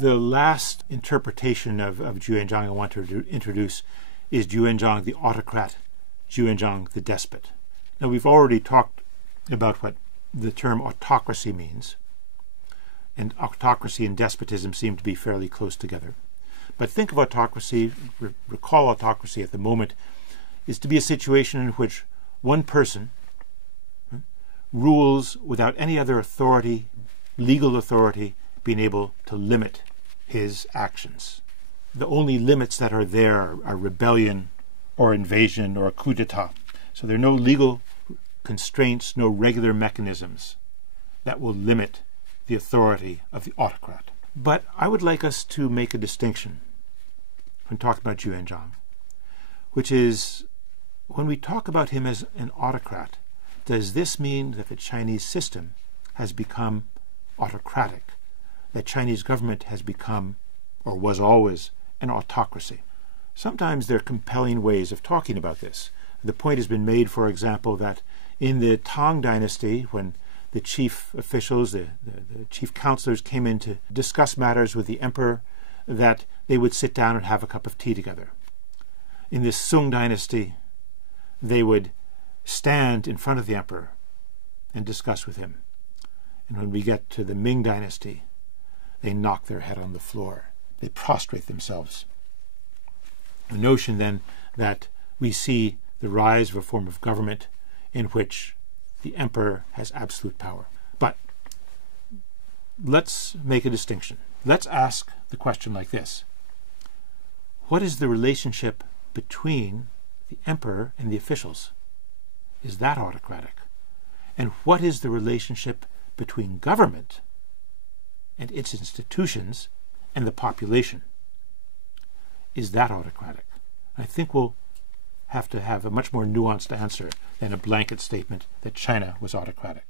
The last interpretation of Juenzhang I want to introduce is Juenzhang the autocrat, Juenzhang the despot. Now, we've already talked about what the term autocracy means, and autocracy and despotism seem to be fairly close together. But think of autocracy, recall autocracy at the moment, is to be a situation in which one person rules without any other authority, legal authority, being able to limit his actions. The only limits that are there are rebellion or invasion or a coup d'etat. So there are no legal constraints, no regular mechanisms that will limit the authority of the autocrat. But I would like us to make a distinction when talking about Juenzhang, which is, when we talk about him as an autocrat, does this mean that the Chinese system has become autocratic, that Chinese government has become, or was always, an autocracy? Sometimes there are compelling ways of talking about this. The point has been made, for example, that in the Tang dynasty, when the chief officials, the chief counselors came in to discuss matters with the emperor, that they would sit down and have a cup of tea together. In the Sung dynasty, they would stand in front of the emperor and discuss with him. And when we get to the Ming dynasty, they knock their head on the floor. They prostrate themselves. The notion then that we see the rise of a form of government in which the emperor has absolute power. But let's make a distinction. Let's ask the question like this. What is the relationship between the emperor and the officials? Is that autocratic? And what is the relationship between government and its institutions and the population? Is that autocratic? I think we'll have to have a much more nuanced answer than a blanket statement that China was autocratic.